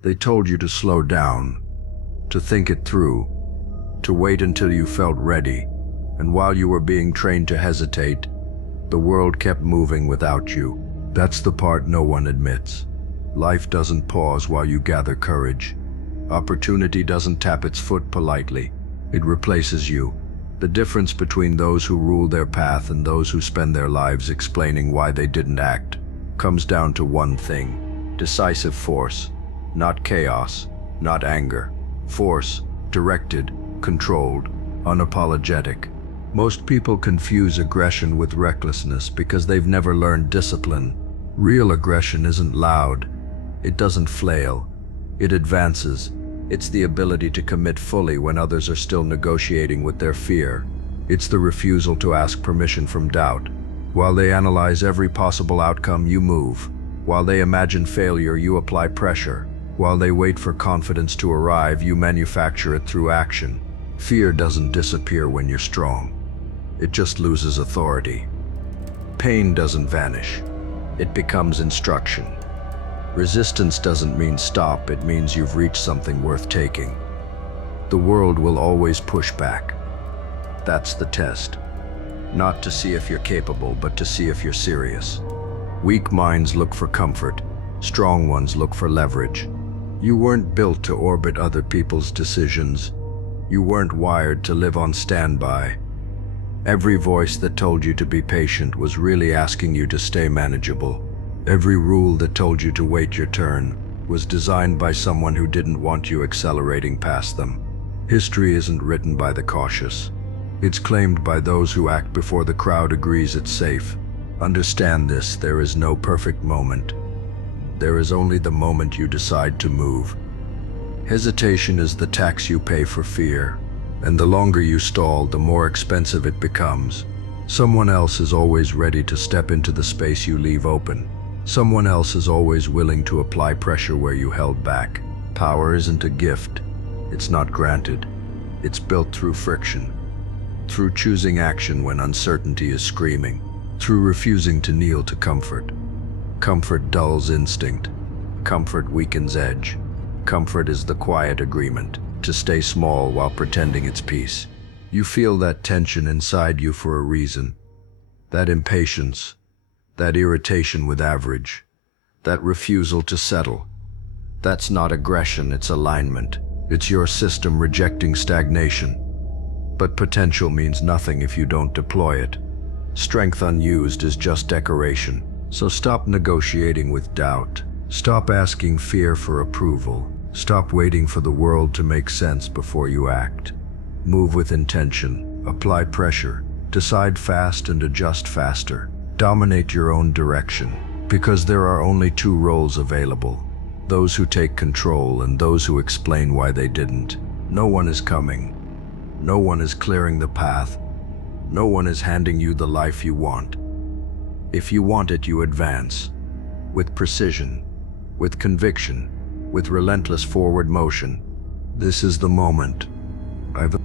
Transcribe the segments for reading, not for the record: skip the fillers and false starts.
They told you to slow down, to think it through, to wait until you felt ready, and while you were being trained to hesitate, the world kept moving without you. That's the part no one admits. Life doesn't pause while you gather courage. Opportunity doesn't tap its foot politely. It replaces you. The difference between those who rule their path and those who spend their lives explaining why they didn't act comes down to one thing: decisive force. Not chaos, not anger. Force, directed, controlled, unapologetic. Most people confuse aggression with recklessness because they've never learned discipline. Real aggression isn't loud. It doesn't flail. It advances. It's the ability to commit fully when others are still negotiating with their fear. It's the refusal to ask permission from doubt. While they analyze every possible outcome, you move. While they imagine failure, you apply pressure. While they wait for confidence to arrive, you manufacture it through action. Fear doesn't disappear when you're strong. It just loses authority. Pain doesn't vanish. It becomes instruction. Resistance doesn't mean stop, it means you've reached something worth taking. The world will always push back. That's the test. Not to see if you're capable, but to see if you're serious. Weak minds look for comfort. Strong ones look for leverage. You weren't built to orbit other people's decisions. You weren't wired to live on standby. Every voice that told you to be patient was really asking you to stay manageable. Every rule that told you to wait your turn was designed by someone who didn't want you accelerating past them. History isn't written by the cautious. It's claimed by those who act before the crowd agrees it's safe. Understand this: there is no perfect moment. There is only the moment you decide to move. Hesitation is the tax you pay for fear, and the longer you stall, the more expensive it becomes. Someone else is always ready to step into the space you leave open. Someone else is always willing to apply pressure where you held back. Power isn't a gift. It's not granted. It's built through friction. Through choosing action when uncertainty is screaming. Through refusing to kneel to comfort. Comfort dulls instinct. Comfort weakens edge. Comfort is the quiet agreement to stay small while pretending it's peace. You feel that tension inside you for a reason. That impatience, that irritation with average, that refusal to settle. That's not aggression, it's alignment. It's your system rejecting stagnation. But potential means nothing if you don't deploy it. Strength unused is just decoration. So stop negotiating with doubt. Stop asking fear for approval. Stop waiting for the world to make sense before you act. Move with intention. Apply pressure. Decide fast and adjust faster. Dominate your own direction. Because there are only two roles available: those who take control and those who explain why they didn't. No one is coming. No one is clearing the path. No one is handing you the life you want. If you want it, you advance. With precision, with conviction, with relentless forward motion. This is the moment.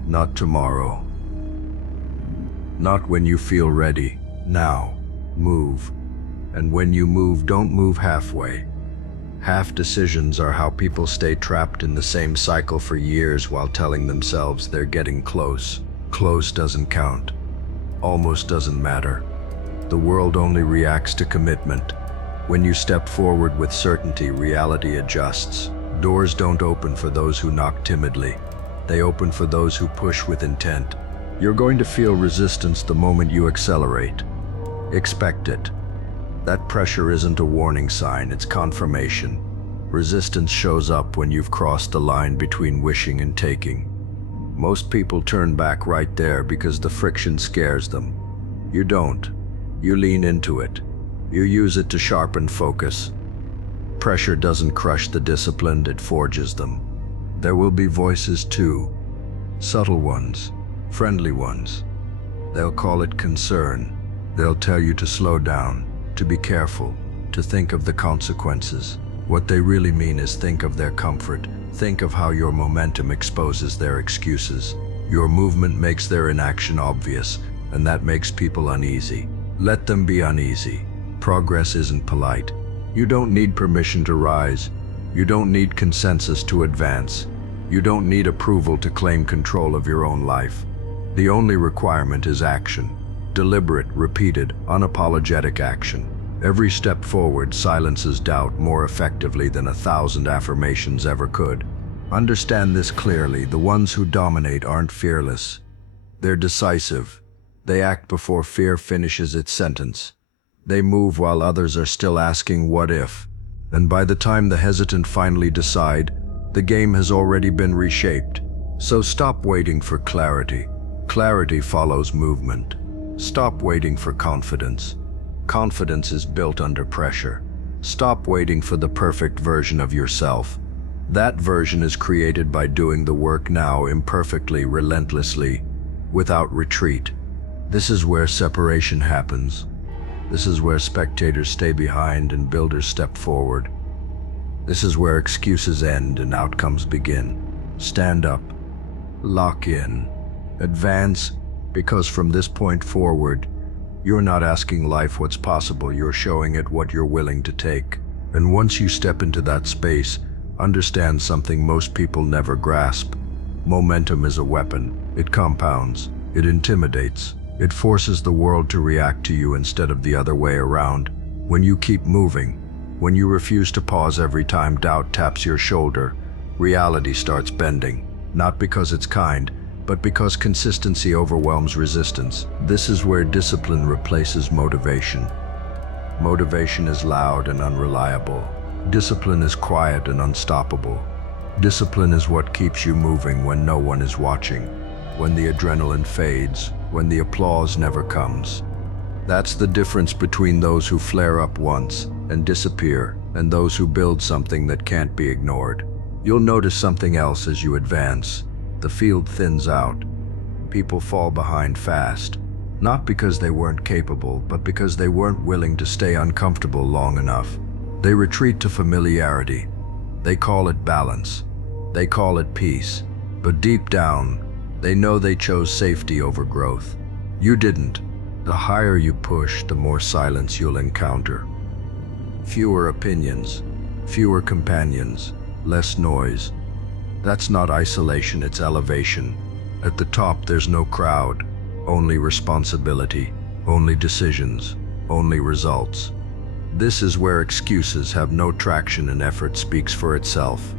Not tomorrow. Not when you feel ready. Now. Move. And when you move, don't move halfway. Half decisions are how people stay trapped in the same cycle for years while telling themselves they're getting close. Close doesn't count. Almost doesn't matter. The world only reacts to commitment. When you step forward with certainty, reality adjusts. Doors don't open for those who knock timidly. They open for those who push with intent. You're going to feel resistance the moment you accelerate. Expect it. That pressure isn't a warning sign, it's confirmation. Resistance shows up when you've crossed the line between wishing and taking. Most people turn back right there because the friction scares them. You don't. You lean into it. You use it to sharpen focus. Pressure doesn't crush the disciplined, it forges them. There will be voices too. Subtle ones, friendly ones. They'll call it concern. They'll tell you to slow down, to be careful, to think of the consequences. What they really mean is think of their comfort. Think of how your momentum exposes their excuses. Your movement makes their inaction obvious, and that makes people uneasy. Let them be uneasy. Progress isn't polite. You don't need permission to rise. You don't need consensus to advance. You don't need approval to claim control of your own life. The only requirement is action. Deliberate, repeated, unapologetic action. Every step forward silences doubt more effectively than 1,000 affirmations ever could. Understand this clearly: the ones who dominate aren't fearless. They're decisive. They act before fear finishes its sentence. They move while others are still asking what if. And by the time the hesitant finally decide, the game has already been reshaped. So stop waiting for clarity. Clarity follows movement. Stop waiting for confidence. Confidence is built under pressure. Stop waiting for the perfect version of yourself. That version is created by doing the work now, imperfectly, relentlessly, without retreat. This is where separation happens. This is where spectators stay behind and builders step forward. This is where excuses end and outcomes begin. Stand up. Lock in. Advance, because from this point forward, you're not asking life what's possible, you're showing it what you're willing to take. And once you step into that space, understand something most people never grasp. Momentum is a weapon. It compounds. It intimidates. It forces the world to react to you instead of the other way around. When you keep moving, when you refuse to pause every time doubt taps your shoulder, reality starts bending. Not because it's kind, but because consistency overwhelms resistance. This is where discipline replaces motivation. Motivation is loud and unreliable. Discipline is quiet and unstoppable. Discipline is what keeps you moving when no one is watching, when the adrenaline fades, when the applause never comes. That's the difference between those who flare up once and disappear and those who build something that can't be ignored. You'll notice something else as you advance. The field thins out. People fall behind fast, not because they weren't capable, but because they weren't willing to stay uncomfortable long enough. They retreat to familiarity. They call it balance. They call it peace. But deep down, they know they chose safety over growth. You didn't. The higher you push, the more silence you'll encounter. Fewer opinions, fewer companions, less noise. That's not isolation, it's elevation. At the top, there's no crowd, only responsibility, only decisions, only results. This is where excuses have no traction and effort speaks for itself.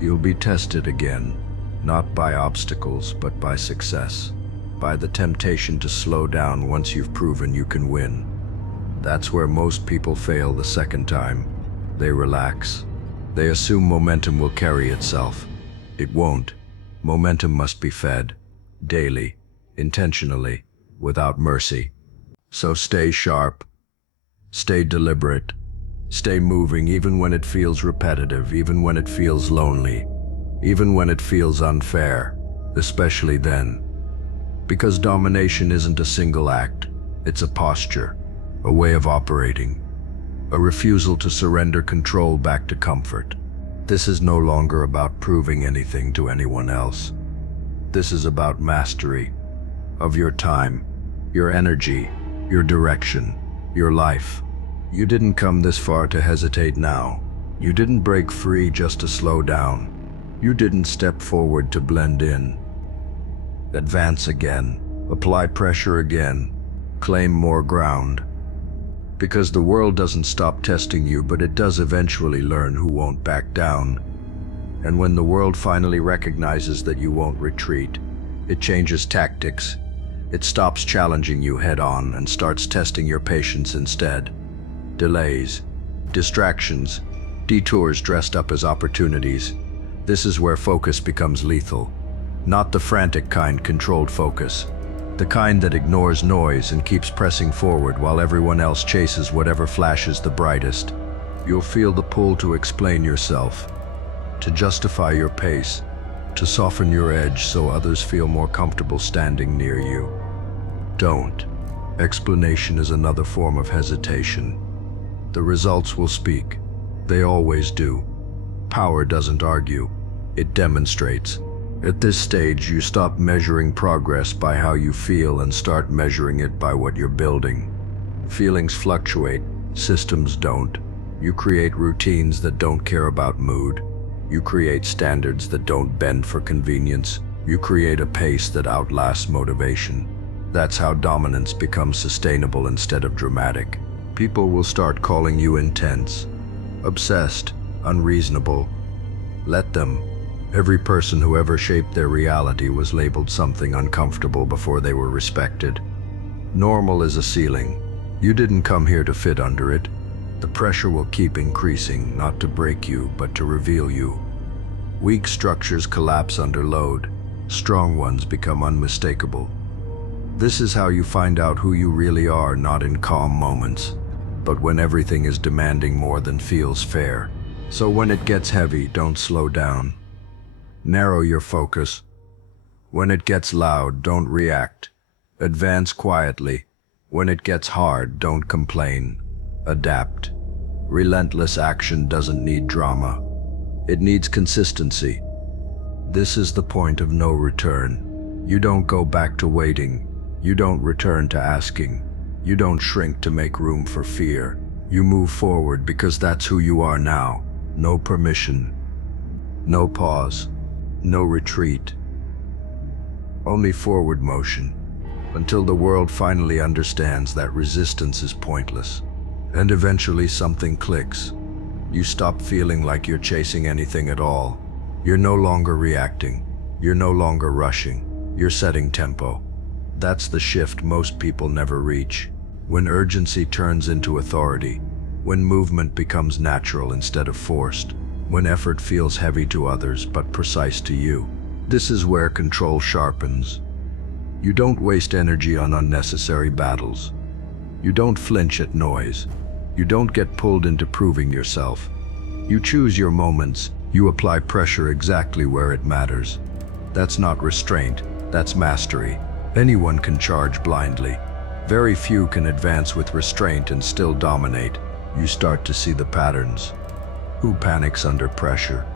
You'll be tested again, not by obstacles, but by success, by the temptation to slow down once you've proven you can win. That's where most people fail the second time. They relax. They assume momentum will carry itself. It won't. Momentum must be fed, daily, intentionally, without mercy. So stay sharp, stay deliberate, stay moving even when it feels repetitive, even when it feels lonely, even when it feels unfair, especially then. Because domination isn't a single act, it's a posture, a way of operating, a refusal to surrender control back to comfort. This is no longer about proving anything to anyone else. This is about mastery of your time, your energy, your direction, your life. You didn't come this far to hesitate now. You didn't break free just to slow down. You didn't step forward to blend in. Advance again. Apply pressure again. Claim more ground. Because the world doesn't stop testing you, but it does eventually learn who won't back down. And when the world finally recognizes that you won't retreat, it changes tactics. It stops challenging you head on and starts testing your patience instead. Delays, distractions, detours dressed up as opportunities. This is where focus becomes lethal. Not the frantic kind, controlled focus. The kind that ignores noise and keeps pressing forward while everyone else chases whatever flashes the brightest. You'll feel the pull to explain yourself, to justify your pace, to soften your edge so others feel more comfortable standing near you. Don't. Explanation is another form of hesitation. The results will speak. They always do. Power doesn't argue. It demonstrates. At this stage, you stop measuring progress by how you feel and start measuring it by what you're building. Feelings fluctuate, systems don't. You create routines that don't care about mood. You create standards that don't bend for convenience. You create a pace that outlasts motivation. That's how dominance becomes sustainable instead of dramatic. People will start calling you intense, obsessed, unreasonable. Let them. Every person who ever shaped their reality was labeled something uncomfortable before they were respected. Normal is a ceiling. You didn't come here to fit under it. The pressure will keep increasing, not to break you, but to reveal you. Weak structures collapse under load. Strong ones become unmistakable. This is how you find out who you really are, not in calm moments, but when everything is demanding more than feels fair. So when it gets heavy, don't slow down. Narrow your focus. When it gets loud, don't react. Advance quietly. When it gets hard, don't complain. Adapt. Relentless action doesn't need drama. It needs consistency. This is the point of no return. You don't go back to waiting. You don't return to asking. You don't shrink to make room for fear. You move forward because that's who you are now. No permission. No pause. No retreat. Only forward motion. Until the world finally understands that resistance is pointless. And eventually something clicks. You stop feeling like you're chasing anything at all. You're no longer reacting. You're no longer rushing. You're setting tempo. That's the shift most people never reach. When urgency turns into authority. When movement becomes natural instead of forced. When effort feels heavy to others but precise to you. This is where control sharpens. You don't waste energy on unnecessary battles. You don't flinch at noise. You don't get pulled into proving yourself. You choose your moments. You apply pressure exactly where it matters. That's not restraint, that's mastery. Anyone can charge blindly. Very few can advance with restraint and still dominate. You start to see the patterns. Who panics under pressure?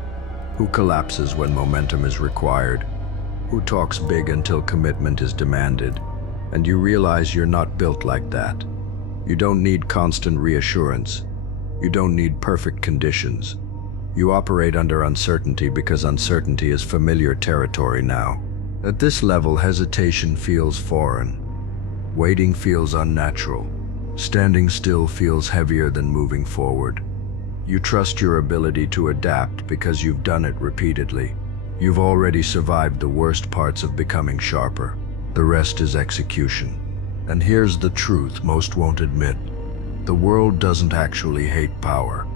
Who collapses when momentum is required? Who talks big until commitment is demanded? And you realize you're not built like that. You don't need constant reassurance. You don't need perfect conditions. You operate under uncertainty because uncertainty is familiar territory now. At this level, hesitation feels foreign. Waiting feels unnatural. Standing still feels heavier than moving forward. You trust your ability to adapt because you've done it repeatedly. You've already survived the worst parts of becoming sharper. The rest is execution. And here's the truth most won't admit. The world doesn't actually hate power.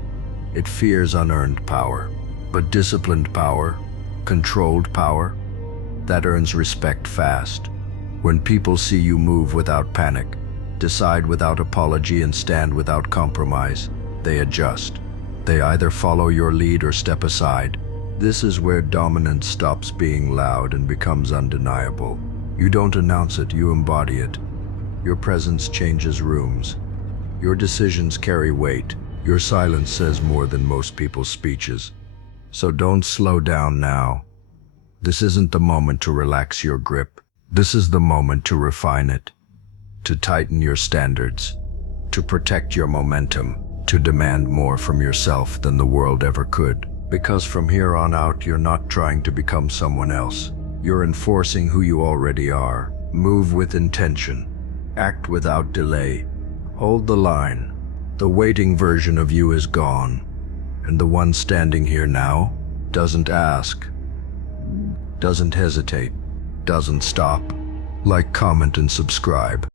It fears unearned power. But disciplined power, controlled power, that earns respect fast. When people see you move without panic, decide without apology and stand without compromise, they adjust. They either follow your lead or step aside. This is where dominance stops being loud and becomes undeniable. You don't announce it, you embody it. Your presence changes rooms. Your decisions carry weight. Your silence says more than most people's speeches. So don't slow down now. This isn't the moment to relax your grip. This is the moment to refine it, to tighten your standards, to protect your momentum, to demand more from yourself than the world ever could. Because from here on out, you're not trying to become someone else. You're enforcing who you already are. Move with intention. Act without delay. Hold the line. The waiting version of you is gone. And the one standing here now doesn't ask, doesn't hesitate, doesn't stop. Like, comment, and subscribe.